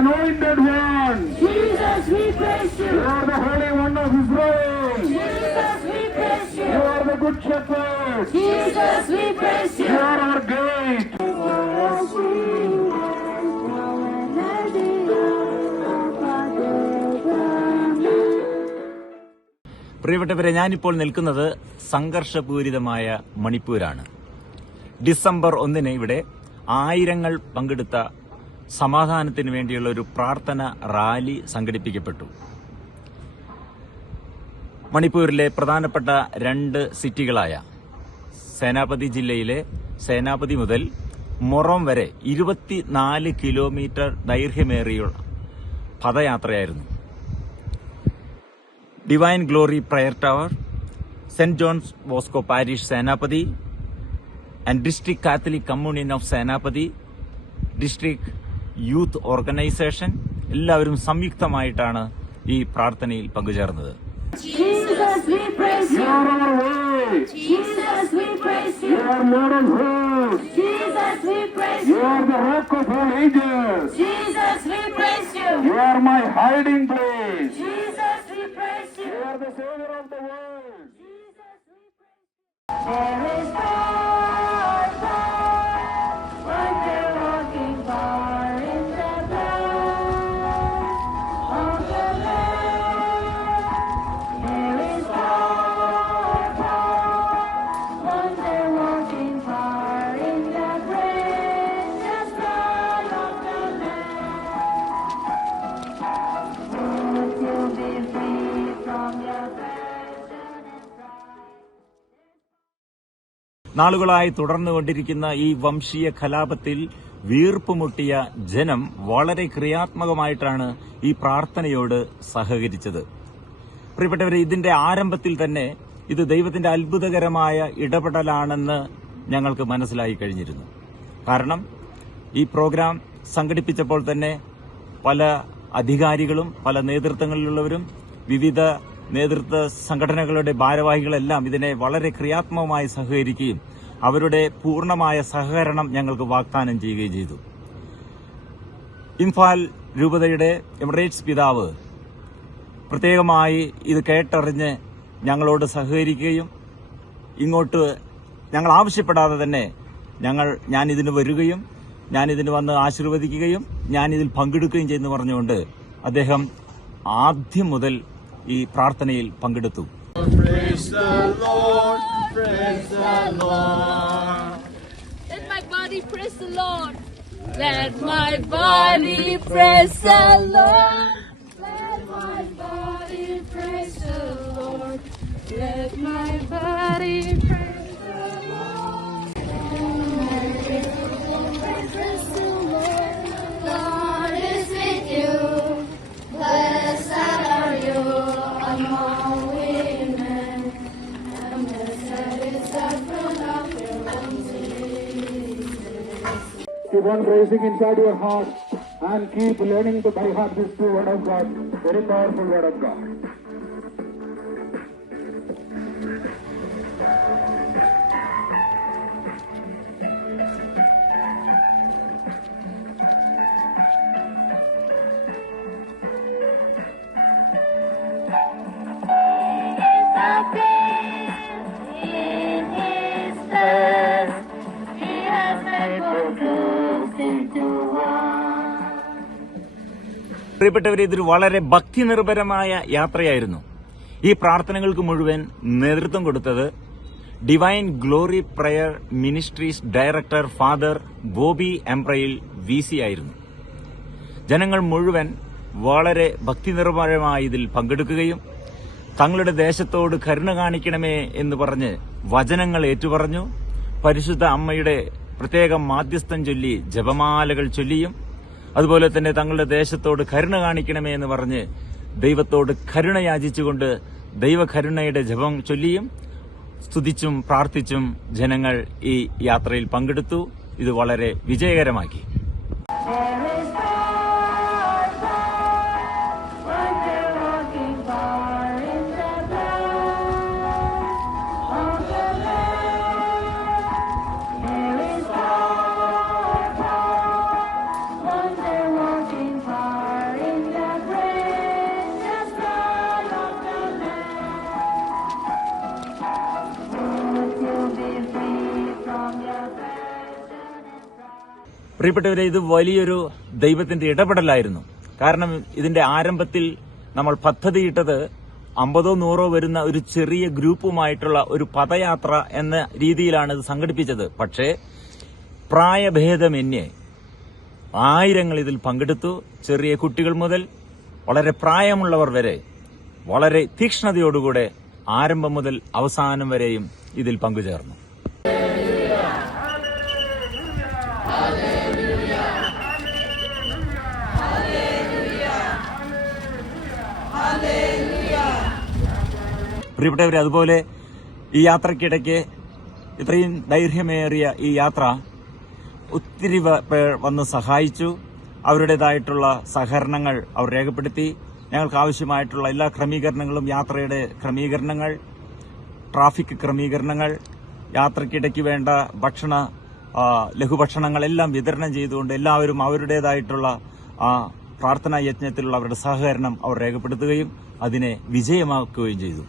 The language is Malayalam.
anointed one. Jesus, we praise you. You are the Holy One of Israel. Jesus, we praise you. You are the Good Shepherd. Jesus, we praise you. You are our gate. പ്രിയപ്പെട്ടവരെ, ഞാനിപ്പോൾ നിൽക്കുന്നത് സംഘർഷപൂരിതമായ മണിപ്പൂരാണ്. ഡിസംബർ 1 ഇവിടെ ആയിരങ്ങൾ പങ്കെടുത്ത സമാധാനത്തിന് വേണ്ടിയുള്ള ഒരു പ്രാർത്ഥന റാലി സംഘടിപ്പിക്കപ്പെട്ടു. മണിപ്പൂരിലെ പ്രധാനപ്പെട്ട 2 സിറ്റികളായ സേനാപതി ജില്ലയിലെ സേനാപതി മുതൽ മൊറോം വരെ 24 കിലോമീറ്റർ ദൈർഘ്യമേറിയ പദയാത്രയായിരുന്നു. Divine glory prayer tower, saint John's Bosco parish Senapati and district Catholic communion of Senapati, district youth organisation എല്ലാവരും സംയുക്തമായിട്ടാണ് ഈ പ്രാർത്ഥനയിൽ പങ്കുചേർന്നത്. Jesus, we praise you. You are our way. Jesus, we praise you. You are Lord of hosts. Jesus, we praise You you. are the rock of all ages. Jesus, we praise you. You are my hiding place. Jesus, we praise you. You are the Savior of the world. Jesus, we praise you. There is power, what they're walking for in the blood of the Lamb. There is power, what they're walking for in the precious blood of the Lamb. Would you be free from your passion and pride? നാളുകളായി തുടർന്നുകൊണ്ടിരിക്കുന്ന ഈ വംശീയ കലാപത്തിൽ വീർപ്പുമുട്ടിയ ജനം വളരെ ക്രിയാത്മകമായിട്ടാണ് ഈ പ്രാർത്ഥനയോട് സഹകരിച്ചത്. പ്രിയപ്പെട്ടവരെ, ഇതിന്റെ ആരംഭത്തിൽ തന്നെ ഇത് ദൈവത്തിന്റെ അത്ഭുതകരമായ ഇടപെടലാണെന്ന് ഞങ്ങൾക്ക് മനസ്സിലായി കഴിഞ്ഞിരുന്നു. കാരണം ഈ പ്രോഗ്രാം സംഘടിപ്പിച്ചപ്പോൾ തന്നെ പല അധികാരികളും പല നേതൃത്വങ്ങളിലുള്ളവരും വിവിധ നേതൃത്വ സംഘടനകളുടെ ഭാരവാഹികളെല്ലാം ഇതിനെ വളരെ ക്രിയാത്മകമായി സഹകരിക്കുകയും അവരുടെ പൂർണ്ണമായ സഹകരണം ഞങ്ങൾക്ക് വാഗ്ദാനം ചെയ്യുകയും ചെയ്തു. ഇംഫാൽ രൂപതയുടെ എമിറേറ്റ്സ് പിതാവ് പ്രത്യേകമായി ഇത് കേട്ടറിഞ്ഞ് ഞങ്ങളോട് സഹകരിക്കുകയും ഇങ്ങോട്ട് ഞങ്ങൾ ആവശ്യപ്പെടാതെ തന്നെ ഞാനിതിന് വരികയും ഞാനിതിന് വന്ന് ആശീർവദിക്കുകയും ഞാനിതിൽ പങ്കെടുക്കുകയും ചെയ്യുന്നു പറഞ്ഞുകൊണ്ട് അദ്ദേഹം ആദ്യം മുതൽ ഈ പ്രാർത്ഥനയിൽ പങ്കെടുത്തു. Praise the Lord, praise the Lord. Let my body praise the Lord. Let my body praise the Lord. Let my body praise the Lord. Let my body praise the Lord. Praise the Lord. God is with you. Blessed are you among women, and blessed is the fruit of your womb, Jesus. Keep on praising inside your heart and keep learning to by heart this true word of God, very powerful word of God. In His place, He has made both groups into one. പ്രിയപ്പെട്ടവരെ, ഇതൊരു വളരെ ഭക്തി നിർഭരമായ യാത്രയായിരുന്നു. ഈ പ്രാർത്ഥനകൾക്ക് മുഴുവൻ നേതൃത്വം കൊടുത്തത് divine glory prayer ministries director father Bobby എംബ്രയിൽ VC ആയിരുന്നു. ജനങ്ങൾ മുഴുവൻ വളരെ ഭക്തി നിർഭരമായി ഇതിൽ പങ്കെടുക്കുകയും തങ്ങളുടെ ദേശത്തോട് കരുണ കാണിക്കണമേ എന്ന് പറഞ്ഞ് വചനങ്ങൾ ഏറ്റുപറഞ്ഞു. പരിശുദ്ധ അമ്മയുടെ പ്രത്യേകം മാധ്യസ്ഥം ചൊല്ലി ജപമാലകൾ ചൊല്ലിയും അതുപോലെ തന്നെ തങ്ങളുടെ ദേശത്തോട് കരുണ കാണിക്കണമേ എന്ന് പറഞ്ഞ് ദൈവത്തോട് കരുണ യാചിച്ചുകൊണ്ട് ദൈവകരുണയുടെ ജപം ചൊല്ലിയും സ്തുതിച്ചും പ്രാർത്ഥിച്ചും ജനങ്ങൾ ഈ യാത്രയിൽ പങ്കെടുത്തു. ഇത് വളരെ വിജയകരമാക്കി. There is power, what they're walking for in the blood of the Lamb. There is power, what they're walking for പ്രിയപ്പെട്ടവരെ, ഇത് വലിയൊരു ദൈവത്തിന്റെ ഇടപെടലായിരുന്നു. കാരണം ഇതിന്റെ ആരംഭത്തിൽ നമ്മൾ പദ്ധതിയിട്ടത് 50 100 വരുന്ന ഒരു ചെറിയ ഗ്രൂപ്പുമായിട്ടുള്ള ഒരു പദയാത്ര എന്ന രീതിയിലാണ് ഇത് സംഘടിപ്പിച്ചത്. പക്ഷേ പ്രായഭേദമന്യേ ആയിരങ്ങൾ ഇതിൽ പങ്കെടുത്തു. ചെറിയ കുട്ടികൾ മുതൽ വളരെ പ്രായമുള്ളവർ വരെ വളരെ തീക്ഷ്ണതയോടുകൂടെ ആരംഭം മുതൽ അവസാനം വരെയും ഇതിൽ പങ്കുചേർന്നു. പ്രിയപ്പെട്ടവരെ, അതുപോലെ ഈ യാത്രക്കിടയ്ക്ക് ഇത്രയും ദൈർഘ്യമേറിയ ഈ യാത്ര ഒത്തിരി പേർ വന്ന് സഹായിച്ചു. അവരുടേതായിട്ടുള്ള സഹകരണങ്ങൾ അവർ രേഖപ്പെടുത്തി. ഞങ്ങൾക്ക് ആവശ്യമായിട്ടുള്ള എല്ലാ ക്രമീകരണങ്ങളും, യാത്രയുടെ ക്രമീകരണങ്ങൾ, ട്രാഫിക് ക്രമീകരണങ്ങൾ, യാത്രക്കിടയ്ക്ക് വേണ്ട ലഘുഭക്ഷണങ്ങളെല്ലാം വിതരണം ചെയ്തുകൊണ്ട് എല്ലാവരും അവരുടേതായിട്ടുള്ള പ്രാർത്ഥനാ യജ്ഞത്തിലുള്ള അവരുടെ സഹകരണം അവർ രേഖപ്പെടുത്തുകയും അതിനെ വിജയമാക്കുകയും ചെയ്തു.